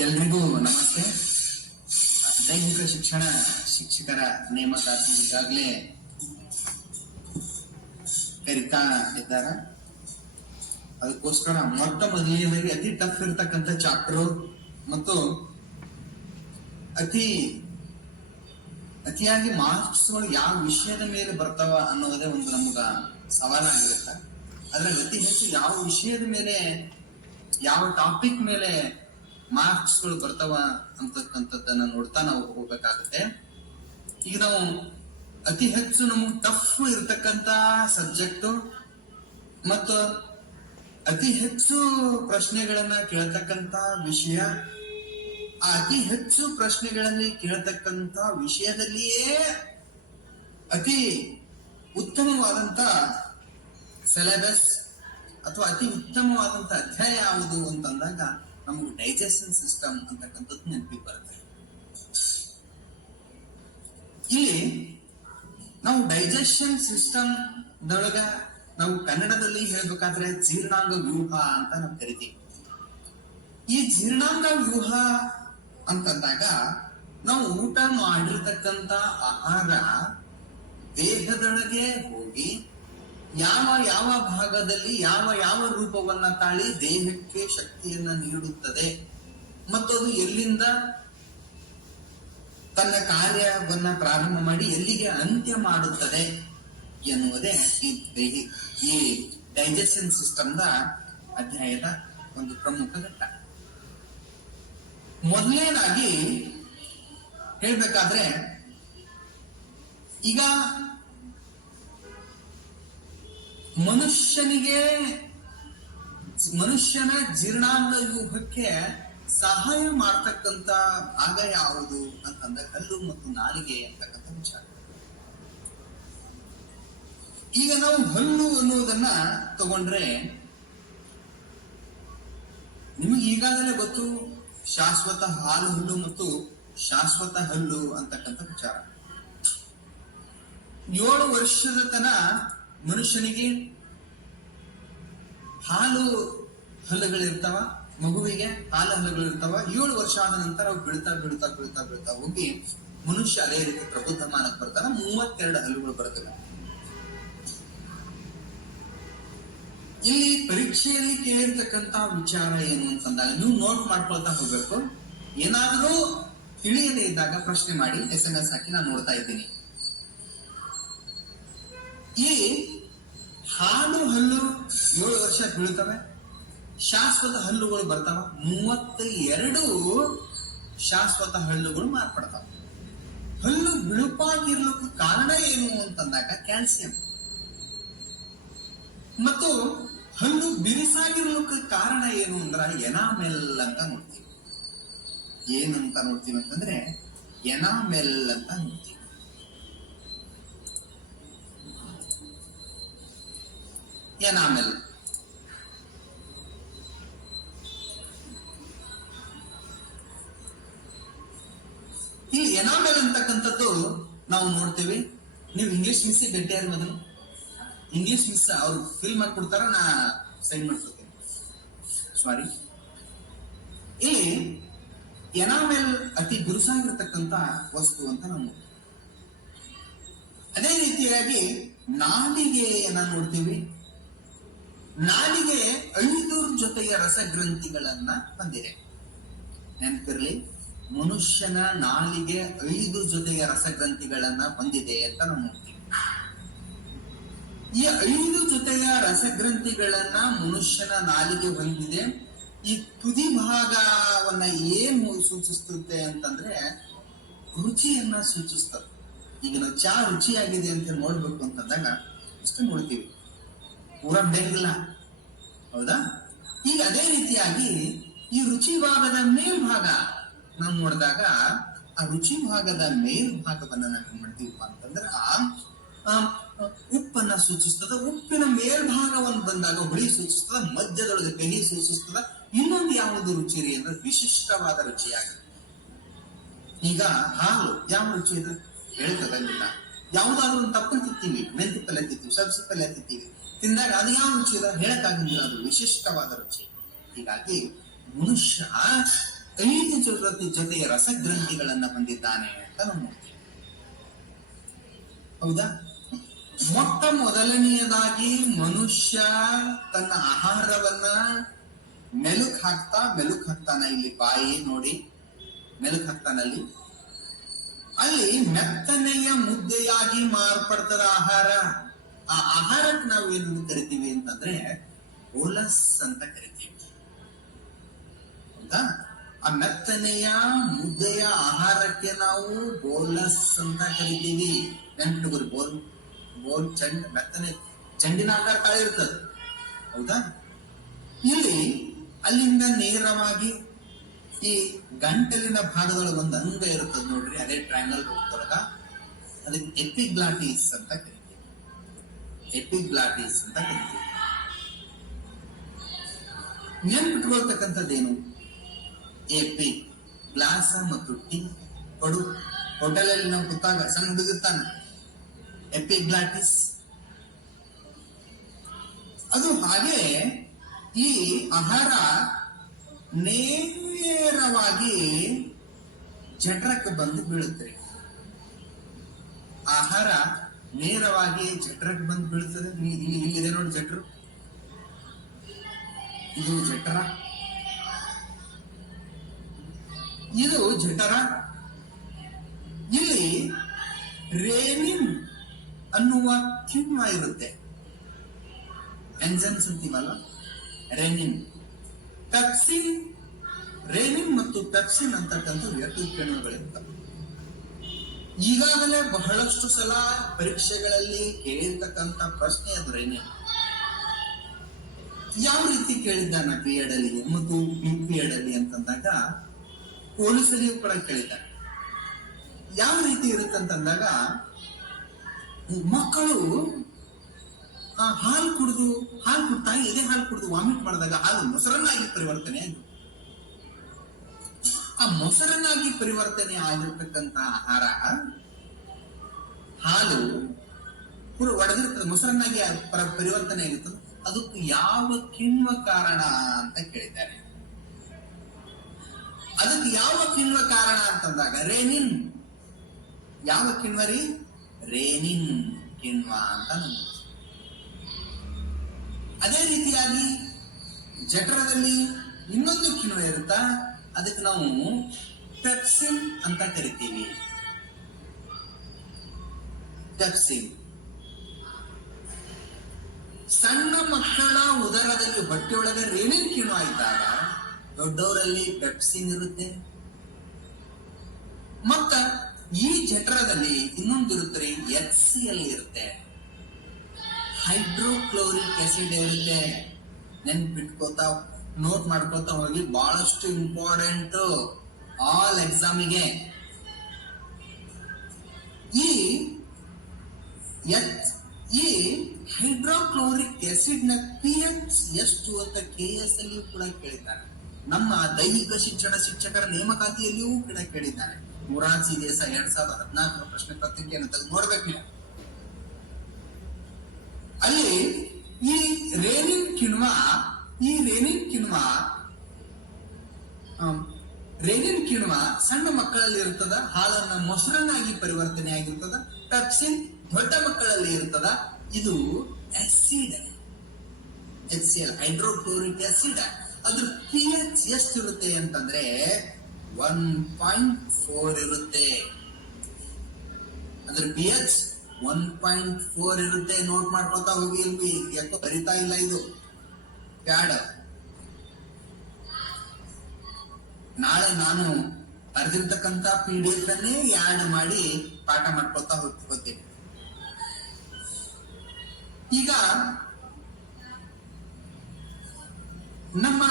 ಎಲ್ರಿಗೂ ನಮಸ್ತೆ. ದೈಹಿಕ ಶಿಕ್ಷಣ ಶಿಕ್ಷಕರ ನೇಮಕಾತಿ ಈಗಾಗಲೇ ಕರಿತಾ ಇದ್ದಾರ. ಅದಕ್ಕೋಸ್ಕರ ಮೊಟ್ಟ ಮೊದಲನೇದಾಗಿ ಅತಿ ಟಫ್ ಇರ್ತಕ್ಕಂಥ ಚಾಪ್ಟರ್ ಮತ್ತು ಅತಿ ಅತಿಯಾಗಿ ಮಾರ್ಕ್ಸ್ ಯಾವ ವಿಷಯದ ಮೇಲೆ ಬರ್ತಾವ ಅನ್ನೋದೇ ಒಂದು ನಮ್ಗ ಸವಾಲಾಗಿರುತ್ತೆ. ಅದ್ರಲ್ಲಿ ಅತಿ ಹೆಚ್ಚು ಯಾವ ವಿಷಯದ ಮೇಲೆ ಯಾವ ಟಾಪಿಕ್ ಮೇಲೆ ಮಾರ್ಕ್ಸ್ಗಳು ಬರ್ತಾವ ಅಂತಕ್ಕಂಥದ್ದನ್ನ ನೋಡ್ತಾ ನಾವು ಹೋಗ್ಬೇಕಾಗುತ್ತೆ. ಈಗ ನಾವು ಅತಿ ಹೆಚ್ಚು ನಮಗೆ ಟಫ್ ಇರತಕ್ಕಂತ ಸಬ್ಜೆಕ್ಟ್ ಮತ್ತು ಅತಿ ಹೆಚ್ಚು ಪ್ರಶ್ನೆಗಳನ್ನ ಕೇಳ್ತಕ್ಕಂತ ವಿಷಯ, ಆ ಅತಿ ಹೆಚ್ಚು ಪ್ರಶ್ನೆಗಳಲ್ಲಿ ಕೇಳ್ತಕ್ಕಂತ ವಿಷಯದಲ್ಲಿಯೇ ಅತಿ ಉತ್ತಮವಾದಂತ ಸಿಲೆಬಸ್ ಅಥವಾ ಅತಿ ಉತ್ತಮವಾದಂತ ಅಧ್ಯಾಯ ಯಾವುದು ಅಂತಂದಾಗ ನಮಗೆ ಡೈಜೆಷನ್ ಸಿಸ್ಟಮ್ ಅಂತಕ್ಕಂಥದ್ದು ನೆನಪಿಗೆ ಬರುತ್ತೆ. ಇಲ್ಲಿ ನಾವು ಡೈಜೆಷನ್ ಸಿಸ್ಟಮ್ ದೊಳಗ ನಾವು ಕನ್ನಡದಲ್ಲಿ ಹೇಳ್ಬೇಕಾದ್ರೆ ಜೀರ್ಣಾಂಗ ವ್ಯೂಹ ಅಂತ ನಾವು ಕರಿತೀವಿ. ಈ ಜೀರ್ಣಾಂಗ ವ್ಯೂಹ ಅಂತಂದಾಗ ನಾವು ಊಟ ಮಾಡಿರ್ತಕ್ಕಂಥ ಆಹಾರ ದೇಹದೊಳಗೆ ಹೋಗಿ ಯಾವ ಯಾವ ಭಾಗದಲ್ಲಿ ಯಾವ ಯಾವ ರೂಪವನ್ನ ತಾಳಿ ದೇಹಕ್ಕೆ ಶಕ್ತಿಯನ್ನ ನೀಡುತ್ತದೆ? ಮತ್ತು ಅದು ಎಲ್ಲಿಂದ ತನ್ನ ಕಾರ್ಯವನ್ನ ಪ್ರಾರಂಭ ಮಾಡಿ ಎಲ್ಲಿಗೆ ಅಂತ್ಯ ಮಾಡುತ್ತದೆ ಎನ್ನುವುದೇ ಈ ದೇಹಿ, ಈ ಡೈಜೆಷನ್ ಸಿಸ್ಟಮ್ದ ಅಧ್ಯಾಯದ ಒಂದು ಪ್ರಮುಖ ಘಟ್ಟ. ಮೊದಲನೇದಾಗಿ ಹೇಳ್ಬೇಕಾದ್ರೆ ಈಗ ಮನುಷ್ಯನಿಗೆ ಮನುಷ್ಯನ ಜೀರ್ಣಾಂಗ ವ್ಯೂಹಕ್ಕೆ ಸಹಾಯ ಮಾಡ್ತಕ್ಕಂತ ಭಾಗ ಯಾವುದು ಅಂತಂದ್ರೆ ಕಲ್ಲು ಮತ್ತು ನಾಲಿಗೆ ಅಂತಕ್ಕಂಥ ವಿಚಾರ. ಈಗ ನಾವು ಹಲ್ಲು ಅನ್ನುವುದನ್ನ ತಗೊಂಡ್ರೆ ನಿಮಗೆ ಈಗಾಗಲೇ ಗೊತ್ತು, ಶಾಶ್ವತ ಹಾಲು ಹಲ್ಲು ಮತ್ತು ಶಾಶ್ವತ ಹಲ್ಲು ಅಂತಕ್ಕಂಥ ವಿಚಾರ. ಏಳು ವರ್ಷದ ತನ ಮನುಷ್ಯನಿಗೆ ಹಾಲು ಹಲ್ಲುಗಳಿರ್ತಾವ, ಮಗುವಿಗೆ ಹಾಲು ಹಲ್ಲುಗಳಿರ್ತಾವ, ಏಳು ವರ್ಷ ಆದ ನಂತರ ಅವು ಬೀಳ್ತಾ ಬೀಳ್ತಾ ಬೀಳ್ತಾ ಬೀಳ್ತಾ ಹೋಗಿ ಮನುಷ್ಯ ಅದೇ ರೀತಿ ಪ್ರಬುದ್ಧಮಾನಕ್ಕೆ ಬರ್ತಾನ, ಮೂವತ್ತೆರಡು ಹಲ್ಲುಗಳು ಬರ್ತವೆ ಇಲ್ಲಿ ಪರೀಕ್ಷೆಯಲ್ಲಿ ಕೇಳಿರ್ತಕ್ಕಂತ ವಿಚಾರ ಏನು ಅಂತಂದಾಗ ನೀವು ನೋಟ್ ಮಾಡ್ಕೊಳ್ತಾ ಹೋಗ್ಬೇಕು. ಏನಾದ್ರೂ ತಿಳಿಯದೇ ಇದ್ದಾಗ ಪ್ರಶ್ನೆ ಮಾಡಿ ಎಸ್ ಎಂ ಎಸ್ ಹಾಕಿ ನಾನು ನೋಡ್ತಾ ಇದ್ದೀನಿ. ಈ ಹಾಲು ಹಲ್ಲು ಏಳು ವರ್ಷ ಬೀಳ್ತವೆ? ಶಾಶ್ವತ ಹಲ್ಲುಗಳು ಬರ್ತಾವ. ಮೂವತ್ತ ಎರಡು ಶಾಶ್ವತ ಹಲ್ಲುಗಳು ಮಾರ್ಪಡ್ತಾವ. ಹಲ್ಲು ಬಿಳುಪಾಗಿರ್ಲಿಕ್ಕೆ ಕಾರಣ ಏನು ಅಂತಂದಾಗ ಕ್ಯಾಲ್ಸಿಯಂ. ಮತ್ತು ಹಲ್ಲು ಬಿರುಸಾಗಿರ್ಲಿಕ್ಕೆ ಕಾರಣ ಏನು ಅಂದ್ರ ಎನಾಮೆಲ್ ಅಂತ ನೋಡ್ತೀವಿ. ಏನಂತ ನೋಡ್ತೀವಿ ಅಂತಂದ್ರೆ ಎನಾಮೆಲ್ ಅಂತ ನೋಡ್ತೀವಿ. ಎನಾಮೆಲ್ ಈ ಎನಾಮೆಲ್ ಅಂತಕ್ಕಂಥದ್ದು ನಾವು ನೋಡ್ತೀವಿ. ನೀವು ಇಂಗ್ಲಿಷ್ ಮಿಸ್ ಗಟ್ಟಿಯಾರ ಮೊದಲು? ಇಂಗ್ಲಿಷ್ ಮಿಸ್ ಅವ್ರು ಫಿಲ್ ಮಾಡ್ಕೊಡ್ತಾರ, ನಾ ಸೈನ್ ಮಾಡ್ಕೊಡ್ತೇನೆ. ಸಾರಿ ಇಲ್ಲಿ ಎನಾಮೆಲ್ ಅತಿ ಬಿರುಸಾಗಿರ್ತಕ್ಕಂಥ ವಸ್ತು ಅಂತ ನಾವು ಅದೇ ರೀತಿಯಾಗಿ ನಾಲಿಗೆಯನ್ನ ನೋಡ್ತೀವಿ. ನಾಲಿಗೆ ಐದು ಜೊತೆಯ ರಸಗ್ರಂಥಿಗಳನ್ನ ಹೊಂದಿದೆ ನೆನಪಿರ್ಲಿ, ಮನುಷ್ಯನ ನಾಲಿಗೆ ಐದು ಜೊತೆಯ ರಸಗ್ರಂಥಿಗಳನ್ನ ಹೊಂದಿದೆ ಅಂತ ನಾವು ನೋಡ್ತೀವಿ. ಈ ಐದು ಜೊತೆಯ ರಸಗ್ರಂಥಿಗಳನ್ನ ಮನುಷ್ಯನ ನಾಲಿಗೆ ಹೊಂದಿದೆ. ಈ ತುದಿ ಭಾಗವನ್ನ ಏನ್ ಸೂಚಿಸುತ್ತೆ ಅಂತಂದ್ರೆ, ರುಚಿಯನ್ನ ಸೂಚಿಸ್ತದೆ ಈಗ ನಾವು ಚಾ ರುಚಿಯಾಗಿದೆ ಅಂತ ನೋಡ್ಬೇಕು ಅಂತಂದಾಗ ಇಷ್ಟು ನೋಡ್ತೀವಿ. ಪೂರ ಬೆಂಗ್ಲ ಹೌದಾ? ಈಗ ಅದೇ ರೀತಿಯಾಗಿ ಈ ರುಚಿ ಭಾಗದ ಮೇಲ್ಭಾಗ ನಾವು ನೋಡಿದಾಗ ಆ ರುಚಿ ಭಾಗದ ಮೇಲ್ಭಾಗವನ್ನ ನಾವು ಮಾಡ್ತೀವಪ್ಪ ಅಂತಂದ್ರ ಉಪ್ಪನ್ನ ಸೂಚಿಸ್ತದ, ಉಪ್ಪಿನ ಮೇಲ್ಭಾಗವನ್ನು ಬಂದಾಗ ಹುಳಿ ಸೂಚಿಸ್ತದ, ಮಧ್ಯದೊಳಗೆ ಕಹಿ ಸೂಚಿಸ್ತದ, ಇನ್ನೊಂದು ಯಾವುದು ರುಚಿ ರೀ ಅಂದ್ರೆ ವಿಶಿಷ್ಟವಾದ ರುಚಿಯಾಗಿದೆ ಈಗ ಹಾಲು ಯಾವ ರುಚಿ ಅಂದ್ರೆ ಹೇಳ್ತದಂಗಿಲ್ಲ ಯಾವುದಾದ್ರೂ ತಪ್ಪನ್ನು ತಿಂತೀವಿ ಮೆಂತಿ ಪಲ್ಯ ತಿಂತೀವಿ, ಸಬ್ಸಿ ಪಲ್ಯ ತಿಂತೀವಿ. ತಿಂದಾಗ ಅದು ಯಾವ ರುಚಿ ಅದ ಹೇಳಕ್ಕಾಗಿಲ್ಲ. ಅದು ವಿಶಿಷ್ಟವಾದ ರುಚಿ. ಹೀಗಾಗಿ ಮನುಷ್ಯ ಐದು ಜೊತೆ ಜೊತೆಯ ರಸಗ್ರಂಥಿಗಳನ್ನ ಹೊಂದಿದ್ದಾನೆ ಅಂತ ನಾವು ನೋಡ್ತೀವಿ. ಹೌದಾ? ಮೊತ್ತ ಮೊದಲನೆಯದಾಗಿ ಮನುಷ್ಯ ತನ್ನ ಆಹಾರವನ್ನ ಮೆಲುಕ್ ಹಾಕ್ತಾ ಮೆಲುಕ್ ಹಾಕ್ತಾನ ಇಲ್ಲಿ ಬಾಯಿ ನೋಡಿ. ಮೆಲುಕ್ ಹಾಕ್ತಾನಲ್ಲಿ ಅಲ್ಲಿ ಮೆತ್ತನೆಯ ಮುದ್ದೆಯಾಗಿ ಮಾರ್ಪಡ್ತದ ಆಹಾರ. ಆ ಆಹಾರಕ್ಕೆ ನಾವು ಏನನ್ನು ಕರಿತೀವಿ ಅಂತಂದ್ರೆ ಓಲಸ್ ಅಂತ ಕರಿತೀವಿ. ಹೌದಾ? ಆ ಮೆತ್ತನೆಯ, ಮುದ್ದೆಯ ಆಹಾರಕ್ಕೆ ನಾವು ಬೋಲಸ್ ಅಂತ ಕರಿತೀವಿ. ನೆನ್ಪಿಟ್ಕೋರಿ ಬೋಲ್ ಬೋಲ್ ಚಂಡ್, ಮೆತ್ತನೆ, ಚಂಡಿನ ಆಕಾರ ಕಾಳು ಇರ್ತದೆ ಹೌದಾ? ಇಲ್ಲಿ, ಅಲ್ಲಿಂದ ನೇರವಾಗಿ ಈ ಗಂಟಲಿನ ಭಾಗದೊಳಗೆ ಒಂದು ಅಂಗ ಇರ್ತದೆ ನೋಡ್ರಿ, ಅದೇ ಟ್ರಯಾಂಗಲ್ ರೂಪದೊಳಗ ಅದಕ್ಕೆ ಎಪಿಗ್ಲಾಟಿಸ್ ಅಂತ ಎಪಿಗ್ಲಾಟಿಸ್ ಅಂತ ಕರಿತೀವಿ ನೆನ್ಪಿಟ್ಕೊಳ್ತಕ್ಕಂಥದ್ದೇನು ಎಪಿ ಗ್ಲಾಸ ಮತ್ತು ಟಿ ಕೊಡು. ಹೋಟೆಲಲ್ಲಿ ನಾವು ಕೂತಾಗ ಸಣ್ಣ ಎಪಿ ಎಪಿಗ್ಲಾಟಿಸ್ ಅದು ಹಾಗೆ ಈ ಆಹಾರ ನೇರವಾಗಿ ಜಠರಕ್ಕೆ ಬಂದು ಬೀಳುತ್ತೆ. ಆಹಾರ ನೇರವಾಗಿ ಜಠರಕ್ಕೆ ಬಂದು ಬೀಳ್ತದೆ. ಇಲ್ಲಿ, ಇಲ್ಲಿ- ಇಲ್ಲಿದೆ ನೋಡಿ ಜಠರು. ಇದು ಜಠರ. ಇದು ಜಠರ. ಇಲ್ಲಿ ರೇನಿನ್ ಅನ್ನುವ ಕಿಣ್ವ ಇರುತ್ತೆ. ಎಂಜನ್ಸ್ ಅಂತೀವಲ್ಲ? ರೆನಿನ್. ಟಕ್ಸಿನ್ ರೇನಿನ್ ಮತ್ತು ಟಕ್ಸಿನ್ ಅಂತಕ್ಕಂಥ ವ್ಯಕ್ತಿ ಕಿಣ್ವಗಳಿರ್ತವೆ ಈಗಾಗಲೇ ಬಹಳಷ್ಟು ಸಲ ಪರೀಕ್ಷೆಗಳಲ್ಲಿ ಕೇಳಿರ್ತಕ್ಕಂಥ ಪ್ರಶ್ನೆ ಅಂದ್ರೆ ರೇನಿನ್ ಯಾವ ರೀತಿ ಕೇಳಿದ್ದಾನ ಪಿ ಎಡ್ ಅಲ್ಲಿ ಮತ್ತು ಯು ಪಿ ಎಡ್ ಅಲ್ಲಿ ಅಂತಂದಾಗ ಪೊಲೀಸರಿಗೂ ಕೂಡ ಕೇಳಿದ ಯಾವ ರೀತಿ ಇರುತ್ತಂತಂದಾಗ ಮಕ್ಕಳು ಹಾಲು ಕುಡಿದು, ಹಾಲು ಕುಡ್ತಾ ಎದೆ ಹಾಲು ಕುಡಿದು ವಾಮಿಟ್ ಮಾಡಿದಾಗ ಹಾಲು ಮೊಸರನ್ನಾಗಿ ಪರಿವರ್ತನೆ ಆಯ್ತು. ಆ ಮೊಸರನ್ನಾಗಿ ಪರಿವರ್ತನೆ ಆಗಿರ್ತಕ್ಕಂತ ಆಹಾರ, ಹಾಲು ಒಡೆದಿರ್ತದೆ, ಮೊಸರನ್ನಾಗಿ ಪರಿವರ್ತನೆ ಆಗಿರ್ತದೆ. ಅದಕ್ಕೆ ಯಾವ ಕಿಣ್ವ ಕಾರಣ ಅಂತ ಕೇಳಿದ್ದಾರೆ. ಅದಕ್ಕೆ ಯಾವ ಕಿಣ್ವ ಕಾರಣ ಅಂತಂದಾಗ, ರೇನಿನ್. ಯಾವ ಕಿಣ್ವ ರೀ? ರೇನಿನ್ ಕಿಣ್ವ ಅಂತ ಅದೇ ರೀತಿಯಾಗಿ ಜಠರದಲ್ಲಿ ಇನ್ನೊಂದು ಕಿಣ್ವ ಇರುತ್ತಾ? ಅದಕ್ಕೆ ನಾವು ಪೆಪ್ಸಿನ್ ಅಂತ ಕರಿತೀವಿ. ಪೆಪ್ಸಿನ್ ಸಣ್ಣ ಮಕ್ಕಳ ಉದರದಲ್ಲಿ ಬಟ್ಟೆಯೊಳಗೆ ರೇಣಿನ್ ಕಿಣು ಆಯ್ತಾಗ, ದೊಡ್ಡವರಲ್ಲಿ ಪೆಪ್ಸಿನ್ ಇರುತ್ತೆ. ಮತ್ತ ಈ ಜಠರದಲ್ಲಿ ಇನ್ನೊಂದು ಇರುತ್ತೆ ಎಚ್ ಸಿ ಎಲ್ ಇರುತ್ತೆ. ಹೈಡ್ರೋಕ್ಲೋರಿಕ್ ಆಸಿಡ್ ಇರುತ್ತೆ. ನೆನ್ಪಿಟ್ಕೋತಾ ನೋಟ್ ಮಾಡ್ಕೋತಾ ಹೋಗಿ, ಬಹಳಷ್ಟು ಇಂಪಾರ್ಟೆಂಟ್ ಆಲ್ ಎಕ್ಸಾಮಿಗೆ ಈ ಎಚ್, ಈ ಹೈಡ್ರೋಕ್ಲೋರಿಕ್ ಆಸಿಡ್ನ ಪಿ ಎಚ್ ಎಷ್ಟು ಅಂತ ಕೆ ಎಸ್ ಅಲ್ಲಿಯೂ ಕೂಡ ಕೇಳಿದ್ದಾರೆ. ನಮ್ಮ ದೈಹಿಕ ಶಿಕ್ಷಣ ಶಿಕ್ಷಕರ ನೇಮಕಾತಿಯಲ್ಲಿಯೂ ಕೂಡ ಕೇಳಿದ್ದಾರೆ. ಮುರಾರ್ಜಿ ದೇಸಾಯಿ ಎರಡ್ ಸಾವಿರದ ಹದಿನಾಲ್ಕರ ಪ್ರಶ್ನೆ ಪತ್ರಿಕೆಯನ್ನು ತೆಗೆದು ನೋಡ್ಬೇಕು ಅಲ್ಲಿ ಈ ರೇನಿನ್ ಕಿಣ್ವ ಈ ರೇನಿನ್ ಕಿಣ್ವ ರೇನಿನ್ ಕಿಣ್ವ ಸಣ್ಣ ಮಕ್ಕಳಲ್ಲಿ ಇರ್ತದ, ಹಾಲನ್ನು ಮೊಸರನ್ನಾಗಿ ಪರಿವರ್ತನೆ ಆಗಿರ್ತದ ಪೆಪ್ಸಿನ್ ದೊಡ್ಡ ಮಕ್ಕಳಲ್ಲಿ ಇರ್ತದ, ಇದು acid H C L hydrochloric acid ಅದ್ರ ಪಿ ಎಚ್ ಎಷ್ಟಿರುತ್ತೆ ಅಂತಂದ್ರೆ ಒನ್ ಪಾಯಿಂಟ್ ಫೋರ್ ಇರುತ್ತೆ. ಅದ್ರ P H one point four ಇರುತ್ತೆ. ನೋಟ್ ಮಾಡ್ಕೊತಾ ಹೋಗಿ ಇಲ್ವಿ ಯಾಕೋ ಬರಿತಾ ಇಲ್ಲ ಇದು. ಪ್ಯಾಡ್ ನಾಳೆ ನಾನು ಬರೆದಿರ್ತಕ್ಕಂತ ಪಿ ಯಾಡ್ ಮಾಡಿ ಪಾಠ ಮಾಡ್ಕೊತಾ ಹೋಗ್ತೀನಿ. ಈಗ ನಮ್ಮ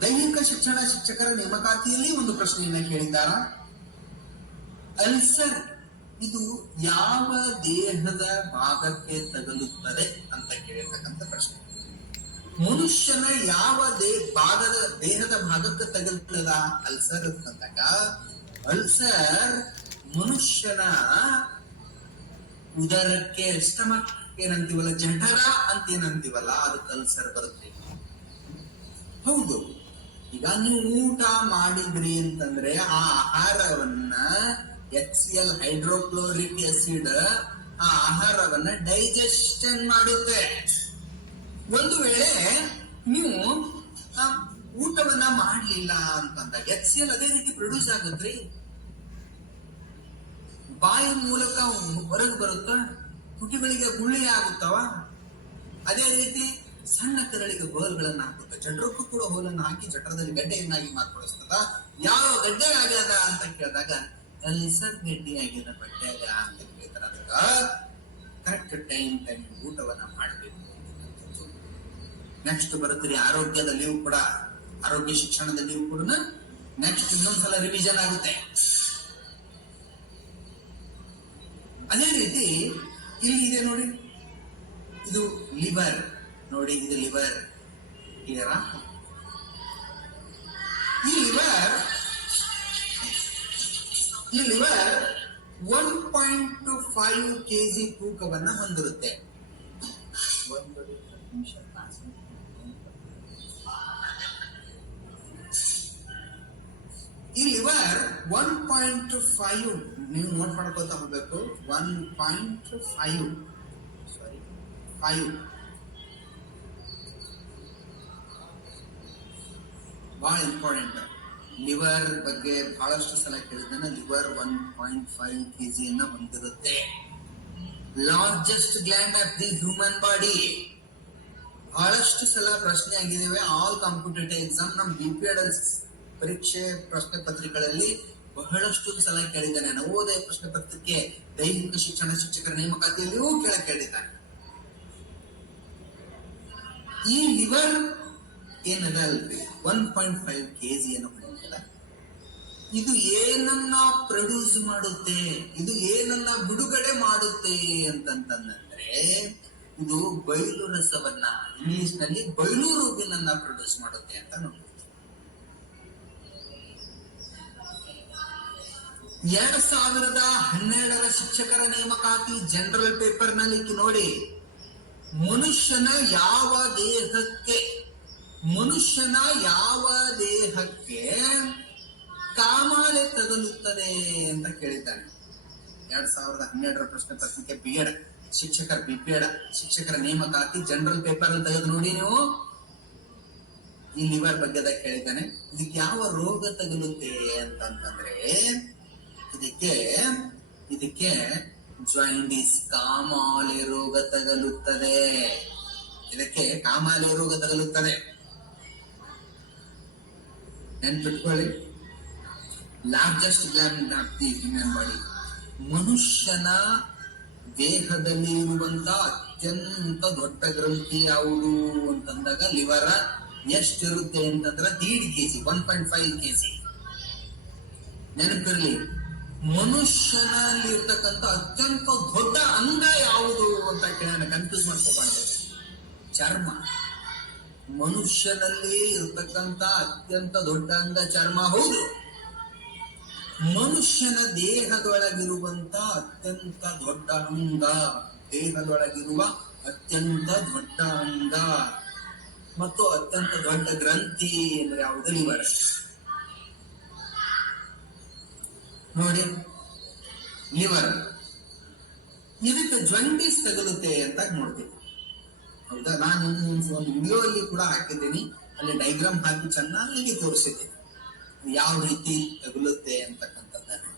ದೈಹಿಕ ಶಿಕ್ಷಣ ಶಿಕ್ಷಕರ ನೇಮಕಾತಿಯಲ್ಲಿ ಒಂದು ಪ್ರಶ್ನೆಯನ್ನ ಕೇಳಿದ್ದಾರ? ಅಲ್ಸರ್ ಇದು ಯಾವ ದೇಹದ ಭಾಗಕ್ಕೆ ತಗಲುತ್ತದೆ ಅಂತ ಕೇಳಿರ್ತಕ್ಕಂಥ ಪ್ರಶ್ನೆ. ಮನುಷ್ಯನ ಯಾವ ದೇ ಭಾಗದ ದೇಹದ ಭಾಗಕ್ಕೆ ತಗಲ್ತದ? ಅಲ್ಸರ್ ಅಂತಂದಾಗ ಅಲ್ಸರ್ ಮನುಷ್ಯನ ಉದರಕ್ಕೆ ಸ್ಟಮಕ್ ಏನಂತೀವಲ್ಲ, ಜಠರ ಅಂತ ಏನಂತೀವಲ್ಲ, ಅದಕ್ಕೆ ಅಲ್ಸರ್ ಬರುತ್ತೆ. ಹೌದು. ಈಗ ನೀವು ಊಟ ಮಾಡಿದ್ರಿ ಅಂತಂದ್ರೆ ಆ ಆಹಾರವನ್ನ ಎಚ್ ಎಲ್ ಹೈಡ್ರೋಕ್ಲೋರಿಕ್ ಆಸಿಡ್ ಆ ಆಹಾರವನ್ನ ಡೈಜೆಷನ್ ಮಾಡುತ್ತೆ. ಒಂದು ವೇಳೆ ನೀವು, ಆ, ಊಟವನ್ನ ಮಾಡಲಿಲ್ಲ ಅಂತಂದ ಎಚ್ ಸಿ ಎಲ್ ಅದೇ ರೀತಿ ಪ್ರೊಡ್ಯೂಸ್ ಆಗುತ್ತ್ರಿ ಬಾಯಿ ಮೂಲಕ ಹೊರಗೆ ಬರುತ್ತ? ತುಟಿಗಳಿಗೆ ಗುಳ್ಳಿ ಆಗುತ್ತವ? ಅದೇ ರೀತಿ ಸಣ್ಣ ಕರಳಿಗೆ ಬೋಲ್ಗಳನ್ನ ಹಾಕುತ್ತೆ? ಜಠರಕ್ಕೂ ಕೂಡ ಹೋಲನ್ನು ಹಾಕಿ ಜಠರದಲ್ಲಿ ಗಡ್ಡೆಯನ್ನಾಗಿ ಮಾರ್ಪಡಿಸ್ತದ ಯಾವ ಗಡ್ಡೆ ಆಗ್ಯದ ಅಂತ ಕೇಳಿದಾಗ ಕಲ್ಸರ್ ಗಡ್ಡೆ ಆಗ್ಯದ ಬಟ್ಟೆ ಅಂತ ಕೇಳ್ತಾರ. ಅದಕ್ಕ ಕರೆಕ್ಟ್ ಟೈಮ್ ಟೈಮ್ ಊಟವನ್ನ ಮಾಡಬೇಕು. ನೆಕ್ಸ್ಟ್ ಬರುತ್ತೀರಿ ಆರೋಗ್ಯದಲ್ಲಿಯೂ ಕೂಡ, ಆರೋಗ್ಯ ಶಿಕ್ಷಣದಲ್ಲಿಯೂ ಕೂಡ ನೆಕ್ಸ್ಟ್ ಇನ್ನೊಂದ್ಸಲ ರಿವಿಷನ್ ಆಗುತ್ತೆ. ಅದೇ ರೀತಿ, ಇಲ್ಲಿ ಇದೆ ನೋಡಿ, ಇದು ಲಿವರ್ ನೋಡಿ, ಇದು ಲಿವರ್ ಕ್ಲಿಯರಾ ಈ ಲಿವರ್ ಈ liver one point five kg ತೂಕವನ್ನ ಹೊಂದಿರುತ್ತೆ. ಒಂದು ನಿಮಿಷ. Liver one point five. ನೀವು ನೋಟ್ ಮಾಡ್ಕೊತಾ ಹೋಗ್ಬೇಕು. One point five. Sorry five. ಬಹಳ ಇಂಪಾರ್ಟೆಂಟ್ ಲಿವರ್ ಬಗ್ಗೆ ಬಹಳಷ್ಟು ಸಲ ಕೇಳಿದ್ದಾನೆ ಲಿವರ್ ಒನ್ ಪಾಯಿಂಟ್ ಫೈವ್ ಕೆಜಿಯನ್ನ ಹೊಂದಿರುತ್ತೆ. Largest gland of the human body ಬಹಳಷ್ಟು ಸಲ ಪ್ರಶ್ನೆ ಆಗಿದ್ದೇವೆ. ಆಲ್ ಕಾಂಪಿಟೇಟಿವ್ ಎಕ್ಸಾಮ್ ನಮ್ ಬಿ ಪಿ ಪರೀಕ್ಷೆ ಪ್ರಶ್ನೆ ಪತ್ರಿಕೆಗಳಲ್ಲಿ ಬಹಳಷ್ಟು ಸಲ ಕೇಳಿದ್ದಾನೆ. ನವೋದಯ ಪ್ರಶ್ನೆ ಪತ್ರಿಕೆ ದೈಹಿಕ ಶಿಕ್ಷಣ ಶಿಕ್ಷಕರ ನೇಮಕಾತಿಯಲ್ಲಿಯೂ ಕೇಳ ಕೇಳಿದ್ದಾನೆ. ಈ ಲಿವರ್ ಏನದ ಅಲ್ರಿ ಒನ್ ಪಾಯಿಂಟ್ ಫೈವ್ ಕೆಜಿ ಅನ್ನು ಇದು ಏನನ್ನ ಪ್ರೊಡ್ಯೂಸ್ ಮಾಡುತ್ತೆ? ಇದು ಏನನ್ನ ಬಿಡುಗಡೆ ಮಾಡುತ್ತೆ ಅಂತಂತಂದ್ರೆ, ಇದು ಬಯಲು ರಸವನ್ನ ಇಂಗ್ಲಿಷ್ನಲ್ಲಿ ಬಯಲು ಪ್ರೊಡ್ಯೂಸ್ ಮಾಡುತ್ತೆ ಅಂತ ನೋಡಿ ಎರಡ್ ಸಾವಿರದ ಹನ್ನೆರಡರ ಶಿಕ್ಷಕರ ನೇಮಕಾತಿ ಜನರಲ್ ಪೇಪರ್ನಲ್ಲಿ ನೋಡಿ. ಮನುಷ್ಯನ ಯಾವ ದೇಹಕ್ಕೆ, ಮನುಷ್ಯನ ಯಾವ ದೇಹಕ್ಕೆ ಕಾಮಾಲೆ ತಗಲುತ್ತದೆ ಅಂತ ಕೇಳಿದ್ದಾನೆ. ಎರಡ್ ಸಾವಿರದ ಹನ್ನೆರಡರ ಪ್ರಶ್ನೆ ಪತ್ರಿಕೆ ಬಿ ಎಡ್, ಶಿಕ್ಷಕರ ಬಿ ಪಿ ಶಿಕ್ಷಕರ ನೇಮಕಾತಿ ಜನರಲ್ ಪೇಪರ್ ಅಲ್ಲಿ ತೆಗೆದು ನೋಡಿ ನೀವು. ಈ ಲಿವರ್ ಬಗ್ಗೆ ಕೇಳಿದ್ದಾನೆ, ಇದಕ್ಕೆ ಯಾವ ರೋಗ ತಗಲುತ್ತೆ ಅಂತಂತಂದ್ರೆ ಇದಕ್ಕೆ ಇದಕ್ಕೆ ಜಾಯಿಂಡಿಸ್ ಕಾಮಾಲೆ ರೋಗ ತಗಲುತ್ತದೆ. ಇದಕ್ಕೆ ಕಾಮಾಲೆ ರೋಗ ತಗಲುತ್ತದೆ. ನೆನ್ಪಿಟ್ಕೊಳ್ಳಿ. ಲಾರ್ಜೆಸ್ಟ್ ಗ್ಲ್ಯಾಂಡ್ ಆಫ್ ದಿ ಮನುಷ್ಯನ ದೇಹದಲ್ಲಿ ಇರುವಂತ ಅತ್ಯಂತ ದೊಡ್ಡ ಗ್ರಂಥಿ ಯಾವುದು ಅಂತಂದಾಗ ಲಿವರ್ ಎಷ್ಟಿರುತ್ತೆ ಅಂತಂದ್ರೆ ದೀಡ್ kg one point five kg ನೆನಪಿರ್ಲಿ. ಮನುಷ್ಯನಲ್ಲಿ ಇರ್ತಕ್ಕಂಥ ಅತ್ಯಂತ ದೊಡ್ಡ ಅಂಗ ಯಾವುದು ಅಂತ ಕೇಳೋಣ ಕನ್ಫ್ಯೂಸ್ ಮಾಡ್ಕೋಬಾರ್ದು. ಚರ್ಮ. ಮನುಷ್ಯನಲ್ಲಿ ಇರ್ತಕ್ಕಂಥ ಅತ್ಯಂತ ದೊಡ್ಡ ಅಂಗ ಚರ್ಮ ಹೌದು. ಮನುಷ್ಯನ ದೇಹದೊಳಗಿರುವಂತ ಅತ್ಯಂತ ದೊಡ್ಡ ಅಂಗ, ದೇಹದೊಳಗಿರುವ ಅತ್ಯಂತ ದೊಡ್ಡ ಅಂಗ. ಮತ್ತು ಅತ್ಯಂತ ದೊಡ್ಡ ಗ್ರಂಥಿ ಅಂದ್ರೆ ಯಾವುದು? ಲಿವರ್. ನೋಡಿ. ಲಿವರ್ ಇದಕ್ಕೆ ಜಾಯಿಂಟಿಸ್ ತಗಲುತ್ತೆ ಅಂತ ನೋಡ್ತೀವಿ ಹೌದಾ? ನಾನು ಒಂದು ವಿಡಿಯೋ ಅಲ್ಲಿ ಕೂಡ ಹಾಕಿದ್ದೀನಿ. ಅಲ್ಲಿ ಡೈಗ್ರಾಮ್ ಹಾಕಿ ಚೆನ್ನಾಗಿ ತೋರಿಸಿದ್ದೀನಿ. ಯಾವ ರೀತಿ ತಗುಲುತ್ತೆ ಅಂತಕ್ಕಂಥದ್ದನ್ನು.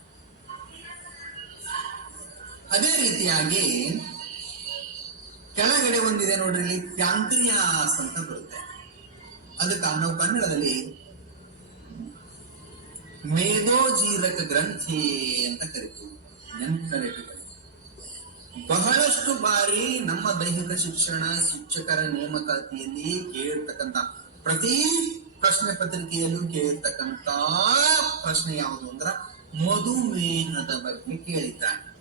ಅದೇ ರೀತಿಯಾಗಿ ಕೆಳಗಡೆ ಒಂದಿದೆ ನೋಡ್ರಿ, ಇಲ್ಲಿ ಪ್ಯಾಂಕ್ರಿಯಾಸ್ ಅಂತ ಬರುತ್ತೆ. ಅದಕ್ಕೆ ನಾವು ಕನ್ನಡದಲ್ಲಿ ಮೇಧೋಜೀರಕ ಗ್ರಂಥಿ ಅಂತ ಕರಿತೀವಿ. ಬಹಳಷ್ಟು ಬಾರಿ ನಮ್ಮ ದೈಹಿಕ ಶಿಕ್ಷಣ ಶಿಕ್ಷಕರ ನೇಮಕಾತಿಯಲ್ಲಿ ಕೇಳಿರ್ತಕ್ಕಂತ ಪ್ರತಿ ಪ್ರಶ್ನೆ ಪತ್ರಿಕೆಯಲ್ಲೂ ಕೇಳಿರ್ತಕ್ಕಂತ ಪ್ರಶ್ನೆ ಯಾವುದು ಅಂದ್ರ ಮಧುಮೇಹದ ಬಗ್ಗೆ ಕೇಳಿದ್ದಾರೆ.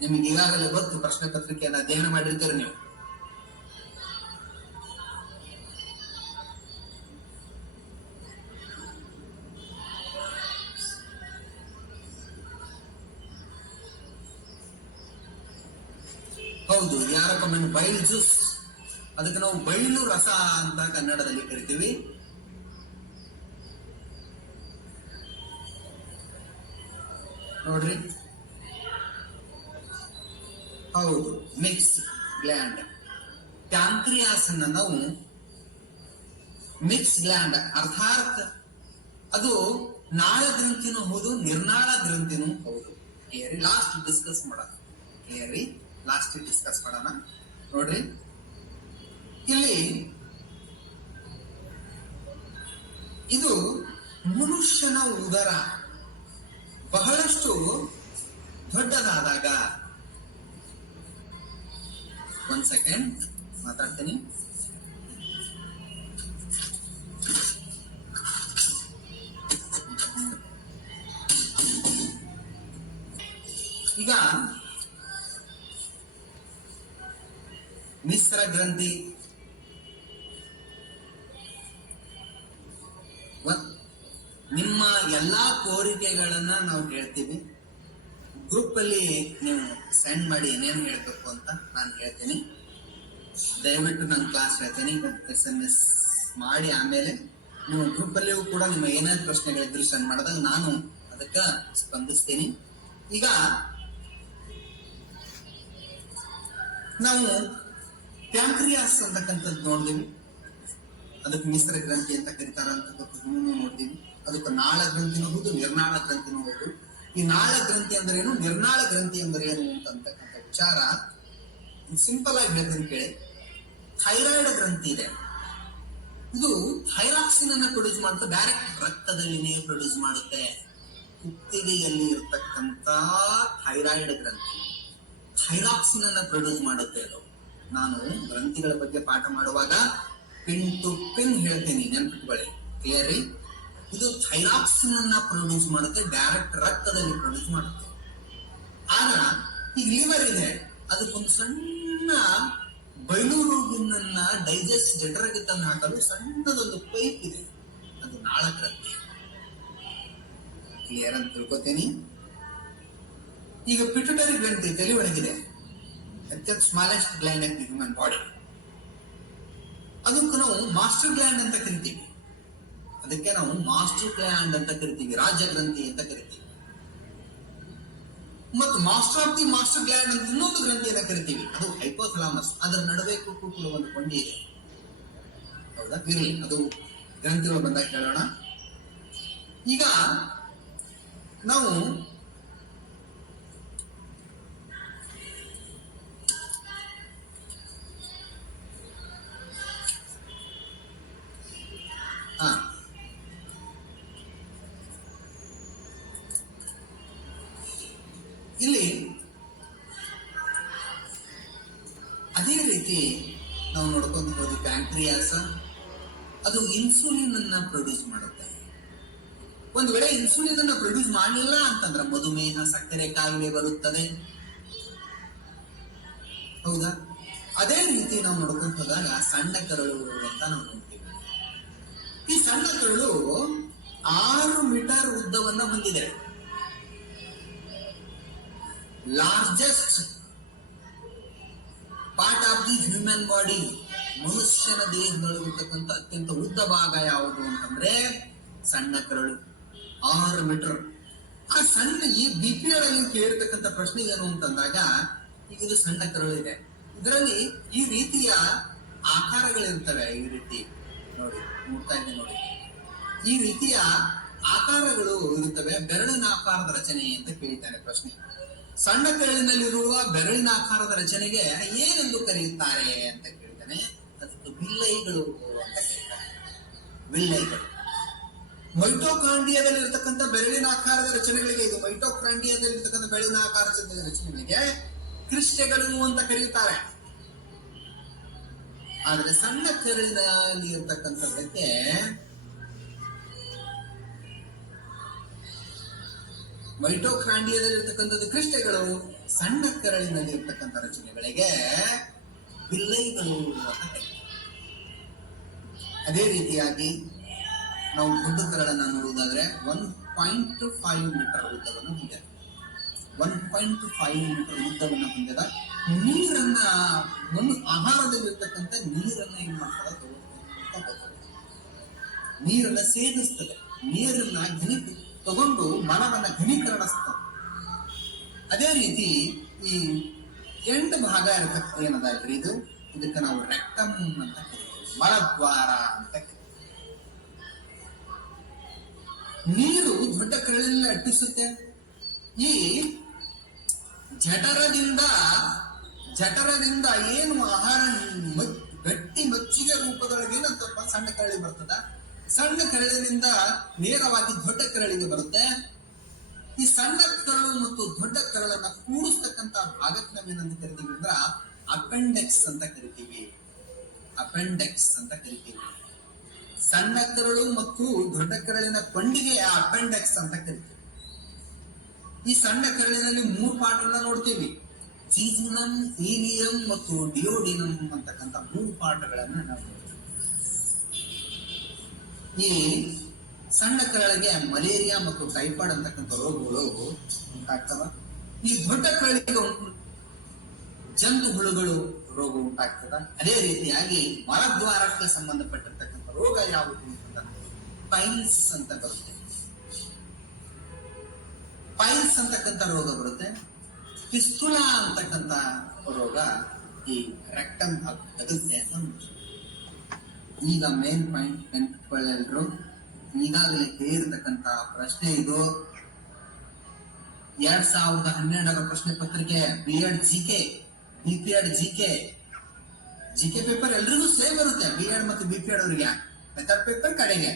ನಿಮಗೆ ಈಗಾಗಲೇ ಗೊತ್ತು ಪ್ರಶ್ನೆ ಪತ್ರಿಕೆಯನ್ನು ಅಧ್ಯಯನ ಮಾಡಿರ್ತೀರಿ ನೀವು? Bile juice. ಅದಕ್ಕೆ ನಾವು ಬೈಲು ರಸ ಅಂತ ಕನ್ನಡದಲ್ಲಿ ಕರಿತೀವಿ. ನೋಡ್ರಿ. ಹೌದು ಮಿಕ್ಸ್ ಗ್ಲ್ಯಾಂಡ್ ಟ್ಯಾಂಕ್ರಿಯಾಸನ್ನ ನಾವು ಮಿಕ್ಸ್ ಗ್ಲ್ಯಾಂಡ್ ಅರ್ಥಾತ್ ಅದು ನಾಳ ಗ್ರಂಥಿನೂ ಹೌದು, ನಿರ್ನಾಳ ಗ್ರಂಥಿನೂ ಹೌದು. ಲಾಸ್ಟ್ ಡಿಸ್ಕಸ್ ಮಾಡೋಣ. ಲಾಸ್ಟ್ ಡಿಸ್ಕಸ್ ಮಾಡೋಣ. ನೋಡ್ರಿ ಇಲ್ಲಿ ಇದು ಮನುಷ್ಯನ ಉದರ. ಬಹಳಷ್ಟು ದೊಡ್ಡದಾದಾಗ. ಒಂದ್ ಸೆಕೆಂಡ್ ಮಾತಾಡ್ತೀನಿ. ಈಗ ಮಿಶ್ರ ಗ್ರಂಥಿ. ನಿಮ್ಮ ಎಲ್ಲಾ ಕೋರಿಕೆಗಳನ್ನ ನಾವು ಹೇಳ್ತೀವಿ ಗ್ರೂಪ್ ಅಲ್ಲಿ ನೀವು ಸೆಂಡ್ ಮಾಡಿ ಏನೇನು ಹೇಳ್ಬೇಕು ಅಂತ ನಾನು ಹೇಳ್ತೀನಿ. ದಯವಿಟ್ಟು ನನ್ನ ಕ್ಲಾಸ್ ಹೇಳ್ತೀನಿ. ಎಸ್ ಎಂ ಎಸ್ ಮಾಡಿ ಆಮೇಲೆ ನೀವು ಗ್ರೂಪ್ ಅಲ್ಲಿಯೂ ಕೂಡ ನಿಮ್ಮ ಏನಾದ್ರು ಪ್ರಶ್ನೆಗಳಿದ್ರು ಸೆಂಡ್ ಮಾಡಿದಾಗ ನಾನು ಅದಕ್ಕೆ ಸ್ಪಂದಿಸ್ತೀನಿ. ಈಗ ನಾವು ಪ್ಯಾಂಕ್ರಿಯಾಸ್ ಅಂತಕ್ಕಂಥದ್ದು ನೋಡಿದೀವಿ. ಅದಕ್ಕೆ ಮಿಶ್ರ ಗ್ರಂಥಿ ಅಂತ ಕರೀತಾರ ಅಂತಕ್ಕಂಥದ್ದನ್ನು ನೋಡ್ತೀವಿ ಅದಕ್ಕೆ ನಾಳ ಗ್ರಂಥಿನೂ ಹೌದು ನಿರ್ನಾಳ ಗ್ರಂಥಿನೂ ಹೌದು ಈ ನಾಳ ಗ್ರಂಥಿ ಅಂದ್ರೆ ಏನು ನಿರ್ನಾಳ ಗ್ರಂಥಿ ಅಂದ್ರೆ ಏನು ಅಂತಕ್ಕಂಥ ವಿಚಾರ. ಸಿಂಪಲ್ ಆಗಿ ಹೇಳ್ತೀನಿ ಕೇಳಿ. ಥೈರಾಯ್ಡ್ ಗ್ರಂಥಿ ಇದೆ. ಇದು ಥೈರಾಕ್ಸಿನ್ ಅನ್ನ ಪ್ರೊಡ್ಯೂಸ್ ಮಾಡುತ್ತೆ. ಡೈರೆಕ್ಟ್ ರಕ್ತದಲ್ಲಿನೇ ಪ್ರೊಡ್ಯೂಸ್ ಮಾಡುತ್ತೆ. ಕುತ್ತಿಗೆಯಲ್ಲಿ ಇರ್ತಕ್ಕಂತ ಥೈರಾಯ್ಡ್ ಗ್ರಂಥಿ. ಥೈರಾಕ್ಸಿನ್ ಅನ್ನ ಪ್ರೊಡ್ಯೂಸ್ ಮಾಡುತ್ತೆ ಅದು. ನಾನು ಗ್ರಂಥಿಗಳ ಬಗ್ಗೆ ಪಾಠ ಮಾಡುವಾಗ ಪಿನ್ ಟು ಪಿನ್ ಹೇಳ್ತೀನಿ ನೆನ್ಪಿಟ್ಕೊಳ್ಳಿ. ಕ್ಲಿಯರಿ ಇದು ಥೈರಾಕ್ಸಿನ್ ಅನ್ನ ಪ್ರೊಡ್ಯೂಸ್ ಮಾಡುತ್ತೆ ಡೈರೆಕ್ಟ್ ರಕ್ತದಲ್ಲಿ ಪ್ರೊಡ್ಯೂಸ್ ಮಾಡುತ್ತೆ. ಆಗ ಈ ಲಿವರ್ ಇದೆ, ಅದಕ್ಕೊಂದು ಸಣ್ಣ ಬೈಲೂರುವಿನನ್ನ ಡೈಜೆಸ್ಟ್ ಜಟರಗೆ ತಂದು ಹಾಕಲು ಸಣ್ಣದೊಂದು ಪೈಪ್ ಇದೆ. ಅದು ನಾಳ ಗ್ರಂಥಿ ಕ್ಲಿಯರ್ ಅಂತ ತಿಳ್ಕೊತೀನಿ? ಈಗ ಪಿಟ್ಯುಟರಿ ಗ್ರಂಥಿ ತಲೆ ಒಳಗಿದೆ. ಅತ್ಯಂತ ಸ್ಮಾಲೆಸ್ಟ್ ಗ್ಲ್ಯಾಂಡ್ ಅಂತ ದಿ ಹ್ಯೂಮನ್ ಬಾಡಿ ಅದಕ್ಕೆ ನಾವು ಮಾಸ್ಟರ್ ಗ್ಲ್ಯಾಂಡ್ ಅಂತ ಕರಿತೀವಿ. ಅದಕ್ಕೆ ನಾವು ಮಾಸ್ಟರ್ ಗ್ಲ್ಯಾಂಡ್ ಅಂತ ಕರಿತೀವಿ ರಾಜ್ಯ ಗ್ರಂಥಿ ಅಂತ ಕರಿತೀವಿ. ಮತ್ತು master of the master gland ಅಂತ ಇನ್ನೊಂದು ಗ್ರಂಥಿಯನ್ನು ಕರಿತೀವಿ. ಅದು ಹೈಪೋಥಲಾಮಸ್ ಅದರ ನಡುವೆ ಕೂಡ ಒಂದು ಕೊಂಡಿ ಇದೆ ಹೌದಾ? ಇರಲಿ, ಅದು ಗ್ರಂಥಿಗಳು ಬಂದಾಗ ಕೇಳೋಣ. ಈಗ ನಾವು ನೋಡ್ಕೊಂಡು ಪ್ಯಾಂಕ್ರಿಯಾಸ ಅದು ಇನ್ಸುಲಿನ್ ಅನ್ನ ಪ್ರೊಡ್ಯೂಸ್ ಮಾಡುತ್ತೆ. ಒಂದು ವೇಳೆ ಇನ್ಸುಲಿನ್ ಅನ್ನ ಪ್ರೊಡ್ಯೂಸ್ ಮಾಡಲಿಲ್ಲ ಅಂತಂದ್ರೆ ಮಧುಮೇಹ, ಸಕ್ಕರೆ, ಕಾಯಿಲೆ ಬರುತ್ತದೆ. ಹೌದಾ? ಅದೇ ರೀತಿ ನಾವು ನೋಡ್ಕೊಂಡು ಹೋದಾಗ ಸಣ್ಣ ಕರಳು ಅಂತ ನಾವು ನೋಡ್ತೀವಿ. ಈ ಸಣ್ಣ ಕರಳು ಆರು ಮೀಟರ್ ಉದ್ದವನ್ನ ಹೊಂದಿದೆ. Largest part of the human body ಮನುಷ್ಯನ ದೇಹದಲ್ಲಿರ್ತಕ್ಕಂಥ ಅತ್ಯಂತ ಉದ್ದ ಭಾಗ ಯಾವುದು ಅಂತಂದ್ರೆ ಸಣ್ಣ ಕರಳು, ಆರು ಮೀಟರ್. ಆ ಸಣ್ಣ ಈ ಬಿ ಪಿ ನೀವು ಕೇಳಿರ್ತಕ್ಕಂಥ ಪ್ರಶ್ನೆ ಏನು ಅಂತಂದಾಗ, ಈಗ ಇದು ಸಣ್ಣ ಕರಳು ಇದೆ. ಇದರಲ್ಲಿ ಈ ರೀತಿಯ ಆಕಾರಗಳಿರ್ತವೆ ಈ ರೀತಿ. ನೋಡಿ ನೋಡ್ತಾ ಇದ್ದೆ ನೋಡಿ. ಈ ರೀತಿಯ ಆಕಾರಗಳು ಇರುತ್ತವೆ. ಬೆರಳಿನ ಆಕಾರದ ರಚನೆ ಅಂತ ಕೇಳಿದ್ದಾರೆ ಪ್ರಶ್ನೆ. ಸಣ್ಣ ಬೆರಳಿನಲ್ಲಿರುವ ಬೆರಳಿನ ಆಕಾರದ ರಚನೆಗೆ ಏನೆಂದು ಕರೆಯುತ್ತಾರೆ ಅಂತ ಕೇಳ್ತಾನೆ. ಅದಕ್ಕೆ ವಿಲ್ಲೈಗಳು ಅಂತ ಕರೀತಾರೆ ವಿಲ್ಲೈಗಳು. ಮೈಟೋಕಾಂಡಿಯಾದಲ್ಲಿ ಇರತಕ್ಕಂಥ ಬೆರಳಿನ ಆಕಾರದ ರಚನೆಗಳಿಗೆ ಇದು ಮೈಟೋಕಾಂಡಿಯಾದಲ್ಲಿ ಇರತಕ್ಕಂಥ ಬೆರಳಿನ ಆಕಾರದ ರಚನೆಗಳಿಗೆ ಕ್ರಿಸ್ಟೆಗಳು ಅಂತ ಕರೆಯುತ್ತಾರೆ. ಆದರೆ ಸಣ್ಣ ಕೆರಳಿನಲ್ಲಿ ಇರ್ತಕ್ಕಂಥದ್ದಕ್ಕೆ ಮೈಟೋಕ್ರಾಂಡಿಯದಲ್ಲಿ ಇರ್ತಕ್ಕಂಥದ್ದು ಕ್ರಿಸ್ಟೆಗಳು ಸಣ್ಣ ಕರಳಿನಲ್ಲಿ ಇರ್ತಕ್ಕಂಥ ರಚನೆಗಳಿಗೆ ಬಿಲ್ಲೈಗಳು ಅಂತ ಅದೇ ರೀತಿಯಾಗಿ ನಾವು ದೊಡ್ಡ ಕರಳನ್ನ ನೋಡುವುದಾದ್ರೆ ಒನ್ ಪಾಯಿಂಟ್ ಫೈವ್ ಮೀಟರ್ ಉದ್ದವನ್ನು ಹೊಂದಿದೆ. ಒನ್ ಪಾಯಿಂಟ್ ಫೈವ್ ಮೀಟರ್ ಉದ್ದವನ್ನು ಹೊಂದಿದ. ನೀರನ್ನ ಒಂದು ಆಹಾರದಲ್ಲಿರ್ತಕ್ಕಂಥ ನೀರನ್ನ ಏನ್ ಮಾಡ್ತಾರೆ. ನೀರನ್ನ ಸೇವಿಸ್ತದೆ ನೀರನ್ನ ಘನಿ ತಗೊಂಡು ಮನವನ್ನು ಘನೀಕರಣಿಸ್ತದೆ ಅದೇ ರೀತಿ ಈ ಎಂಟು ಭಾಗ ಇರತಕ್ಕ ಏನದ್ರಿ ಇದು? ಇದಕ್ಕೆ ನಾವು ರಕ್ತಂ ಅಂತ ಕರಿತೀವಿ. ಮಲದ್ವಾರ ಅಂತ ನೀರು ದೊಡ್ಡ ಕರಳಲ್ಲಿ ಅಟ್ಟಿಸುತ್ತೆ. ಈ ಜಠರದಿಂದ ಜಠರದಿಂದ ಏನು ಆಹಾರ ಗಟ್ಟಿ ಮಚ್ಚಿಗೆ ರೂಪದೊಳಗೆ ಏನಂತ ಸಣ್ಣ ಕರಳಿ ಬರ್ತದ? ಸಣ್ಣ ಕರಳಿನಿಂದ ನೇರವಾಗಿ ದೊಡ್ಡ ಕರಳಿಗೆ ಬರುತ್ತೆ. ಈ ಸಣ್ಣ ಕರಳು ಮತ್ತು ದೊಡ್ಡ ಕರಳನ್ನ ಕೂಡಿಸ್ತಕ್ಕಂತ ಭಾಗಕ್ಕೆ ನಾವೇನಂತ ಕರಿತೀವಿ ಅಂದ್ರ ಅಪೆಂಡೆಕ್ಸ್ ಅಂತ ಕರಿತೀವಿ. ಅಪೆಂಡೆಕ್ಸ್ ಅಂತ ಕರಿತೀವಿ. ಸಣ್ಣ ಕರಳು ಮತ್ತು ದೊಡ್ಡ ಕರಳಿನ ಕೊಂಡಿಗೆ ಅಪೆಂಡೆಕ್ಸ್ ಅಂತ ಕರಿತೀವಿ. ಈ ಸಣ್ಣ ಕರಳಿನಲ್ಲಿ ಮೂರು ಪಾರ್ಟ್ಗಳನ್ನ ನೋಡ್ತೀವಿ. ಜೀಜುನಮ್ ಈಲಿಯಂ ಮತ್ತು ಡಿಯೋಡಿನಮ್ ಅಂತಕ್ಕಂಥ ಮೂರು ಪಾರ್ಟ್ಗಳನ್ನ ನಾವು ಈ ಸಣ್ಣ ಕರಳಿಗೆ ಮಲೇರಿಯಾ ಮತ್ತು ಟೈಫಾಯ್ಡ್ ಅಂತಕ್ಕಂಥ ರೋಗಗಳು ಉಂಟಾಗ್ತವ. ಈ ದೊಡ್ಡ ಕರಳಿಗೆ ಜಂತು ಹುಳುಗಳು ರೋಗ ಉಂಟಾಗ್ತದ. ಅದೇ ರೀತಿಯಾಗಿ ಮಲದ್ವಾರಕ್ಕೆ ಸಂಬಂಧಪಟ್ಟಿರ್ತಕ್ಕಂಥ ರೋಗ ಯಾವುದು ಅಂತಂದ್ರೆ ಪೈಲ್ಸ್ ಅಂತ ಬರುತ್ತೆ. ಪೈಲ್ಸ್ ಅಂತಕ್ಕಂಥ ರೋಗ ಬರುತ್ತೆ. ಪಿಸ್ತುಲಾ ಅಂತಕ್ಕಂಥ ರೋಗ ಈ ರೆಕ್ಟಮ್ ಅಗತ್ಯ. ಈಗ ಮೇನ್ ಪಾಯಿಂಟ್ ನೆನಪಿಟ್ಕೊಳ್ಳೆಲ್ರು, ಈಗಾಗಲೇ ಕೇಳಿರ್ತಕ್ಕಂತ ಪ್ರಶ್ನೆ ಇದು. ಎರಡ್ ಸಾವಿರದ ಹನ್ನೆರಡರ ಪ್ರಶ್ನೆ ಪತ್ರಿಕೆ B Ed G K B P Ed G K G K paper ಎಲ್ರಿಗೂ ಸೇಮ್ ಇರುತ್ತೆ ಬಿ ಎಡ್ ಮತ್ತು ಬಿ ಪಿ ಎಡ್ ಅವರಿಗೆ. ಮೆಥಡ್ ಪೇಪರ್ ಕಡೆಗೆ.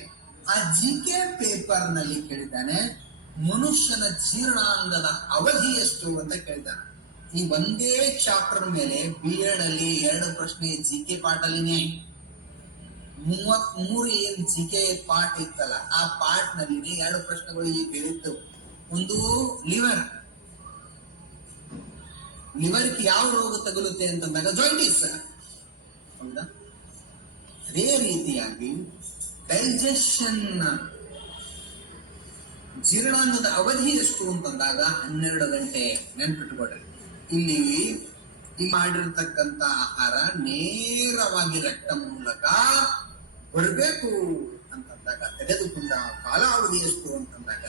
ಆ ಜಿ ಕೆ ಪೇಪರ್ನಲ್ಲಿ ಕೇಳಿದ್ದಾನೆ, ಮನುಷ್ಯನ ಜೀರ್ಣಾಂಗದ ಅವಧಿ ಎಷ್ಟು ಅಂತ ಕೇಳಿದ್ದಾನೆ. ಈ ಒಂದೇ ಚಾಪ್ಟರ್ ಮೇಲೆ ಬಿ ಎಡ್ ಅಲ್ಲಿ ಎರಡು ಪ್ರಶ್ನೆ ಜಿ ಕೆ ಪಾಠಲ್ಲಿನೇ ಮೂವತ್ ಮೂರು ಏನ್ ಜಿ ಕೆ ಪಾರ್ಟ್ ಇತ್ತಲ್ಲ, ಆ ಪಾರ್ಟ್ನಲ್ಲಿ ಎರಡು ಪ್ರಶ್ನೆಗಳು ಈಗ ಹೇಳಿತ್ತು ಒಂದು, ಲಿವರ್. ಲಿವರ್ ಯಾವ ರೋಗ ತಗುಲುತ್ತೆ ಅಂತಂದಾಗ ಜಾಯಿಂಟಿಸ್ ಹೌದಾ? ಅದೇ ರೀತಿಯಾಗಿ ಡೈಜೆಷನ್ ಜೀರ್ಣಾಂಗದ ಅವಧಿ ಎಷ್ಟು ಅಂತಂದಾಗ ಹನ್ನೆರಡು ಗಂಟೆ ನೆನ್ಪಿಟ್ಕೊಡ್ರಿ ಇಲ್ಲಿ ಮಾಡಿರ್ತಕ್ಕಂತ ಆಹಾರ ನೇರವಾಗಿ ರಕ್ತ ಮೂಲಕ ಬರಬೇಕು ಅಂತಂದಾಗ, ತೆಗೆದುಕೊಂಡ ಕಾಲಾವಧಿ ಎಷ್ಟು ಅಂತಂದಾಗ,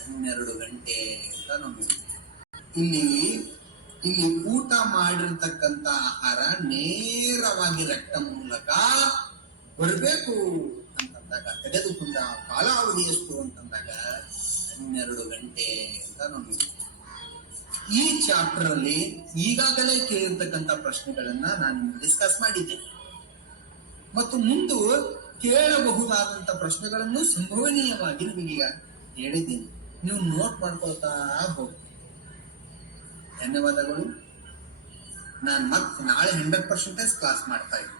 ಹನ್ನೆರಡು ಗಂಟೆ ಅಂತ ನಾವು ಇಲ್ಲಿ ಇಲ್ಲಿ ಊಟ ಮಾಡಿರ್ತಕ್ಕಂತ ಆಹಾರ ನೇರವಾಗಿ ರಕ್ತ ಮೂಲಕ ಬರಬೇಕು ಅಂತಂದಾಗ, ತೆಗೆದುಕೊಂಡ ಕಾಲಾವಧಿ ಎಷ್ಟು ಅಂತಂದಾಗ, ಹನ್ನೆರಡು ಗಂಟೆ ಅಂತ ನಾವು ಈ ಚಾಪ್ಟರ್ ಅಲ್ಲಿ ಈಗಾಗಲೇ ಕೇಳಿರ್ತಕ್ಕಂಥ ಪ್ರಶ್ನೆಗಳನ್ನ ನಾನು ಡಿಸ್ಕಸ್ ಮಾಡಿದ್ದೆ ಮತ್ತು ಮುಂದು ಕೇಳಬಹುದಾದಂತ ಪ್ರಶ್ನೆಗಳನ್ನು ಸಂಭವನೀಯವಾಗಿ ನಿಮಗೀಗ ಹೇಳಿದ್ದೀನಿ. ನೀವು ನೋಟ್ ಮಾಡ್ಕೊಳ್ತಾ ಹೋಗಿ. ಧನ್ಯವಾದಗಳು. ನಾನು ಮತ್ತೆ ನಾಳೆ ಹಂಡ್ರೆಡ್ ಪರ್ಸೆಂಟೇಜ್ ಕ್ಲಾಸ್ ಮಾಡ್ತಾ ಇದ್ದೀನಿ.